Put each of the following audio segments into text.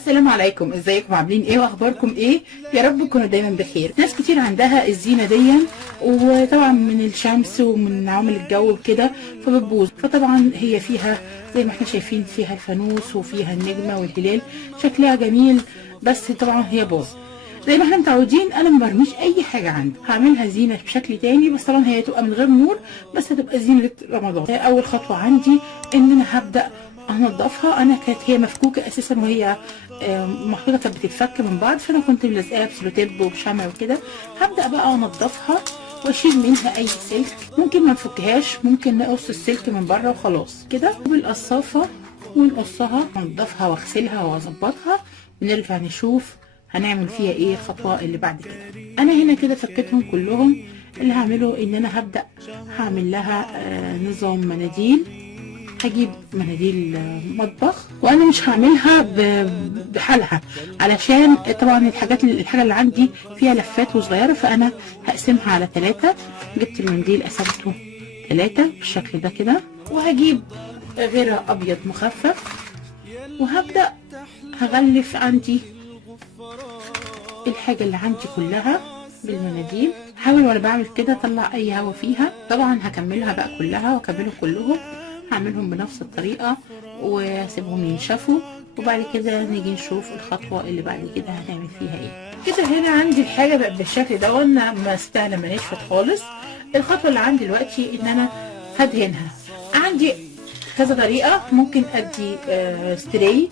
السلام عليكم، ازيكم؟ عاملين ايه واخباركم ايه؟ يا رب تكونوا دايما بخير. ناس كتير عندها الزينه دي، وطبعا من الشمس ومن عوامل الجو وكده فبتبوظ. فطبعا هي فيها زي ما احنا شايفين، فيها الفانوس وفيها النجمه والهلال، شكلها جميل، بس طبعا هي باظ. زي ما احنا متعودين انا ما برميش اي حاجه عندي، هعملها زينه بشكل تاني، بس طبعا هي تبقى من غير نور، بس هتبقى زينه رمضان. اول خطوه عندي ان انا هبدا انضفها. انا كانت هي مفكوكه اساسا، وهي محطوطه كانت بتتفك من بعض، فانا كنت ملزقاها بسلوتيب وبشمع وكده. هبدا بقى انضفها واشيل منها اي سلك، ممكن ما نفكهاش، ممكن نقص السلك من بره وخلاص كده بالقصافه، ونقصها انضفها واغسلها واظبطها، ونرجع نشوف هنعمل فيها ايه الخطوه اللي بعد كده. انا هنا كده فكيتهم كلهم. اللي هعمله ان انا هبدا هعمل لها نظام مناديل. هجيب مناديل مطبخ، وانا مش هعملها بحالها، علشان طبعا الحاجه اللي عندي فيها لفات وصغيره، فانا هقسمها على 3. جبت المنديل قسمته 3 بالشكل ده كده، وهجيب غيره ابيض مخفف، وهبدا هغلف عندي الحاجه اللي عندي كلها بالمناديل. حاول وانا بعمل كده اطلع اي هوا فيها. طبعا هكملها بقى كلها واكملهم كلهم، هعملهم بنفس الطريقه واسيبهم ينشفوا، وبعد كده نيجي نشوف الخطوه اللي بعد كده هنعمل فيها ايه. كده هنا عندي الحاجه بقت بالشكل ده، وانا مستاهله ما نشفت خالص. الخطوه اللي عندي دلوقتي ان انا هدهنها. عندي كذا طريقه، ممكن ادي سبراي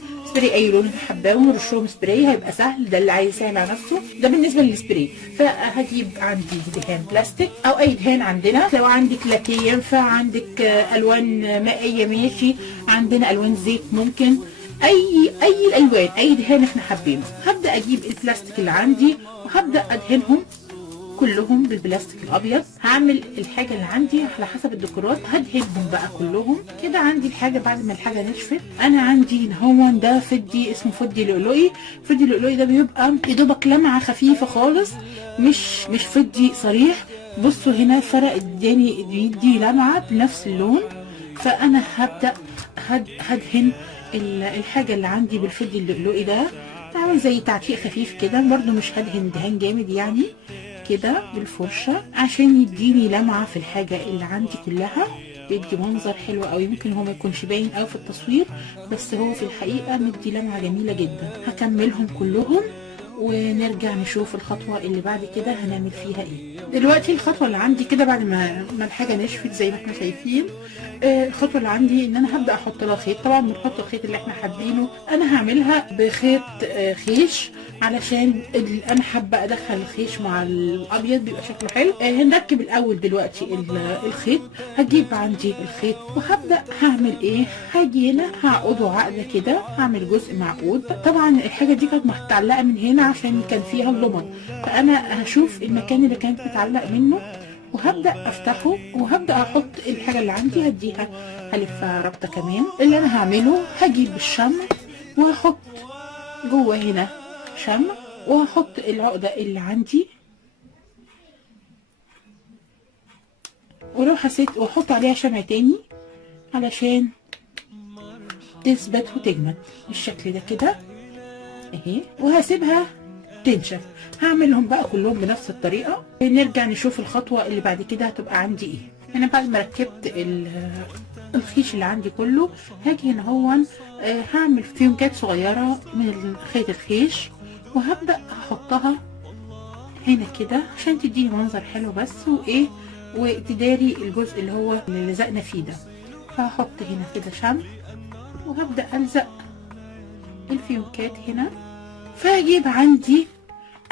اي لون حباه ونرشهم سبراي، هيبقى سهل. ده اللي عايز يسهل على نفسه، ده بالنسبه للسبراي. فهجيب عندي دهان بلاستيك او اي دهان عندنا، لو عندك لاكيه ينفع، عندك الوان مائيه ماشي، عندنا الوان زيت ممكن، اي الالوان، اي دهان احنا حابينه. هبدا اجيب البلاستيك اللي عندي وهبدا ادهنهم كلهم بالبلاستيك الابيض. هعمل الحاجه اللي عندي على حسب الديكورات، هدهنهم بقى كلهم كده. عندي الحاجه بعد ما الحاجه نشفت، انا عندي هو ده فدي، اسمه فدي لؤلؤي. فدي لؤلؤي ده بيبقى يدوبك لمعه خفيفه خالص، مش فدي صريح. بصوا هنا فرق اداني، بيدي لمعه بنفس اللون. فانا هبدا هدهن الحاجه اللي عندي بالفدي اللؤلؤي ده، اعمل زي تعتيق خفيف كده، برده مش هدهن دهان جامد يعني، كده بالفرشه عشان يديني لمعه في الحاجه اللي عندي كلها، بيدي منظر حلو قوي. ممكن هو ما يكونش باين قوي في التصوير، بس هو في الحقيقه مدي لمعه جميله جدا. هكملهم كلهم ونرجع نشوف الخطوه اللي بعد كده هنعمل فيها ايه. دلوقتي الخطوه اللي عندي كده بعد ما الحاجه نشفت زي ما احنا شايفين، الخطوه اللي عندي ان انا هبدا احط لها خيط. طبعا بنحط الخيط اللي احنا حابينه، انا هعملها بخيط خيش، علشان انا حابه ادخل الخيش مع الابيض بيبقى شكله حلو. هنركب الاول دلوقتي الخيط. هجيب عندي الخيط وهبدا هعمل ايه، هاجي هنا هعقده عقده كده، هعمل جزء معقود. طبعا الحاجه دي كانت متعلقه من هنا عشان كان فيها اللمض، فانا هشوف المكان اللي كانت متعلق منه وهبدا افتحه، وهبدا احط الحاجه اللي عندي، هديها هلفها ربطه كمان. اللي انا هعمله هجيب الشمع وهحط جوه هنا شمع، وهحط العقده اللي عندي، ولو حسيت واحط عليها شمع تاني علشان تثبت وتجمد بالشكل ده كده اهي، وهسيبها تنشف. هعملهم بقى كلهم بنفس الطريقه. نرجع نشوف الخطوه اللي بعد كده هتبقى عندي ايه. انا بعد ما ركبت الخيش اللي عندي كله، هاجي هنا هون هعمل فيونكات صغيره من خيط الخيش، وهبدا احطها هنا كده عشان تديني منظر حلو بس، وايه وتداري الجزء اللي هو اللي لزقنا فيه ده. فهحط هنا كده شمع، وهبدا الزق الفيونكات هنا. فهجيب عندي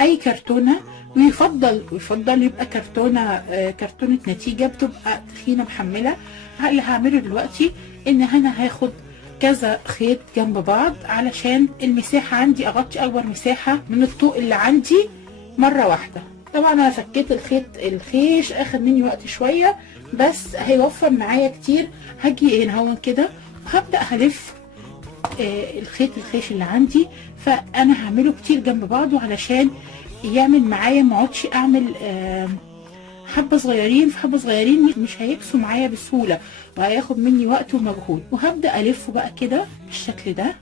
اي كرتونه، ويفضل يبقى كرتونه نتيجه، بتبقى تخينه محمله. اللي هعمله دلوقتي ان انا هاخد كذا خيط جنب بعض، علشان المساحه عندي اغطي اكبر مساحه من الطوق اللي عندي مره واحده. طبعا انا فكيت الخيش، اخد مني وقت شويه بس هيوفر معايا كتير. هاجي هنا هون كده وهبدا هلف الخيش اللي عندي. فانا هعمله كتير جنب بعضه علشان يعمل معايا، ما اقعدش اعمل حبه صغيرين في حبه صغيرين، مش هيكسوا معايا بسهوله وهياخد مني وقت ومجهود. وهبدا الفه بقى كده بالشكل ده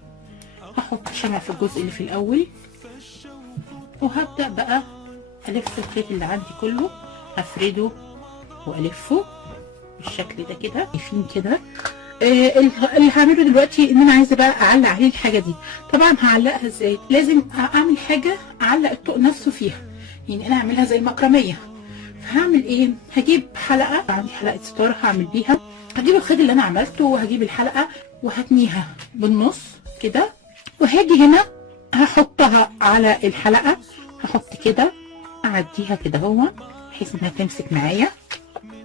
هحط شمع في الجزء اللي في الاول، وهبدأ بقى الف الخيط اللي عندي كله، افرده والفه بالشكل ده كده، شايفين كده. اللي هعمله دلوقتي ان انا عايزه بقى اعلق عليه الحاجه دي. طبعا هعلقها ازاي؟ لازم اعمل حاجه اعلق الطوق نفسه فيها، يعني انا اعملها زي المكرميه. فهعمل ايه؟ هجيب حلقه، عندي حلقه ستاره هعمل بيها، هجيب الخيط اللي انا عملته وهجيب الحلقه وهتنيها بالنص كده، وهاجي هنا هحطها على الحلقه، هحط كده اعديها كده هو بحيث انها تمسك معايا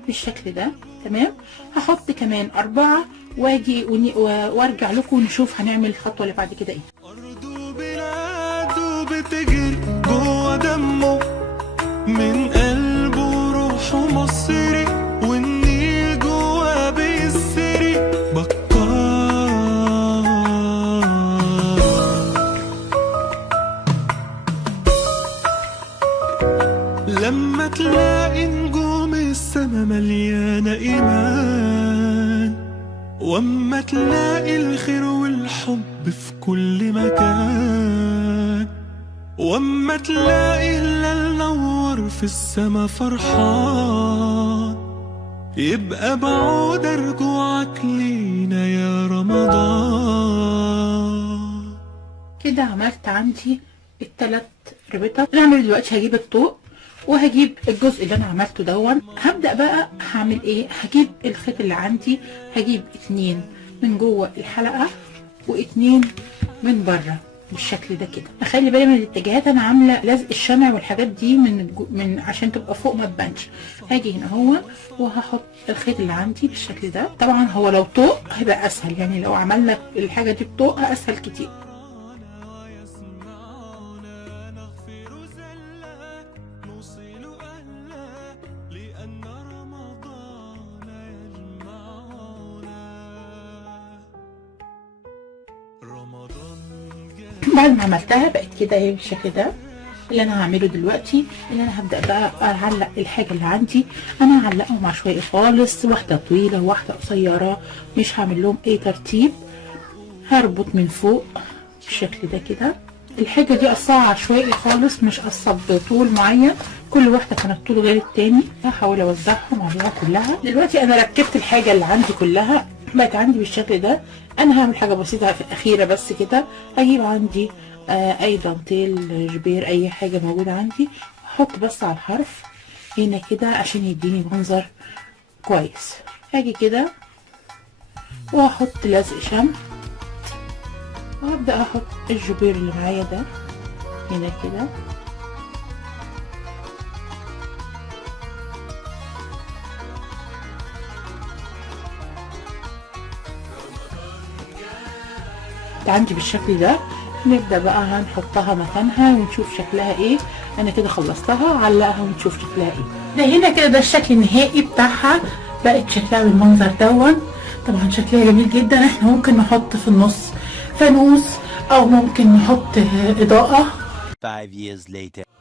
بالشكل ده. تمام. هحط كمان 4 واجي وارجع لكم ونشوف هنعمل الخطوه اللي بعد كده ايه. أرضه بلاده بتجري جوا دمه، من قلبه روحه مصري، والنيل جوا بيسري بكار. لما تلاقي نجوم السما مليانة إيمان، واما تلاقي الخير والحب في كل مكان، واما تلاقي هلال نور في السما فرحان، يبقى بعود رجوعك لينا يا رمضان. كده عملت عندي ال3 ربطة. اللي هعمله دلوقتي هجيب الطوق وهجيب الجزء اللي انا عملته دون. هبدأ بقى هعمل ايه؟ هجيب الخيط اللي عندي، هجيب 2 من جوه الحلقة و2 من بره بالشكل ده كده. اخلي بالي من الاتجاهات، انا عامله لزق الشمع والحاجات دي من عشان تبقى فوق ما تبانش. هاجي هنا هو وهحط الخيط اللي عندي بالشكل ده. طبعا هو لو طوق هيبقى اسهل، يعني لو عملنا الحاجه دي بطوق اسهل كتير. بعد ما عملتها بقت كده اهي بالشكل ده. اللي انا هعمله دلوقتي ان انا هبدا بقى اعلق الحاجه اللي عندي. انا هعلقهم عشوائي خالص، واحده طويله وواحده قصيره، مش هعمل لهم اي ترتيب. هربط من فوق بالشكل ده كده. الحاجه دي قصها عشوائي خالص، مش قصه بطول معين، كل واحده كانت طول غير التاني. هحاول اوزعهم عليها كلها. دلوقتي انا ركبت الحاجه اللي عندي كلها، بقت عندي بالشكل ده. انا هعمل حاجه بسيطه في الاخيره بس كده. هجيب عندي اي دانتيل، جبير، اي حاجه موجوده عندي، احط بس على الحرف هنا كده عشان يديني منظر كويس. هاجي كده واحط لزق شمع، وابدا احط الجبير اللي معايا ده هنا كده. عندي بالشكل ده. نبدأ بقى هنحطها مكانها ونشوف شكلها ايه. انا كده خلصتها، علقها ونشوف شكلها ايه. ده هنا كده ده الشكل النهائي بتاعها، بقت شكلها بالمنظر دون. طبعا شكلها جميل جدا. احنا ممكن نحط في النص فانوس او ممكن نحط اضاءة. 5 years later.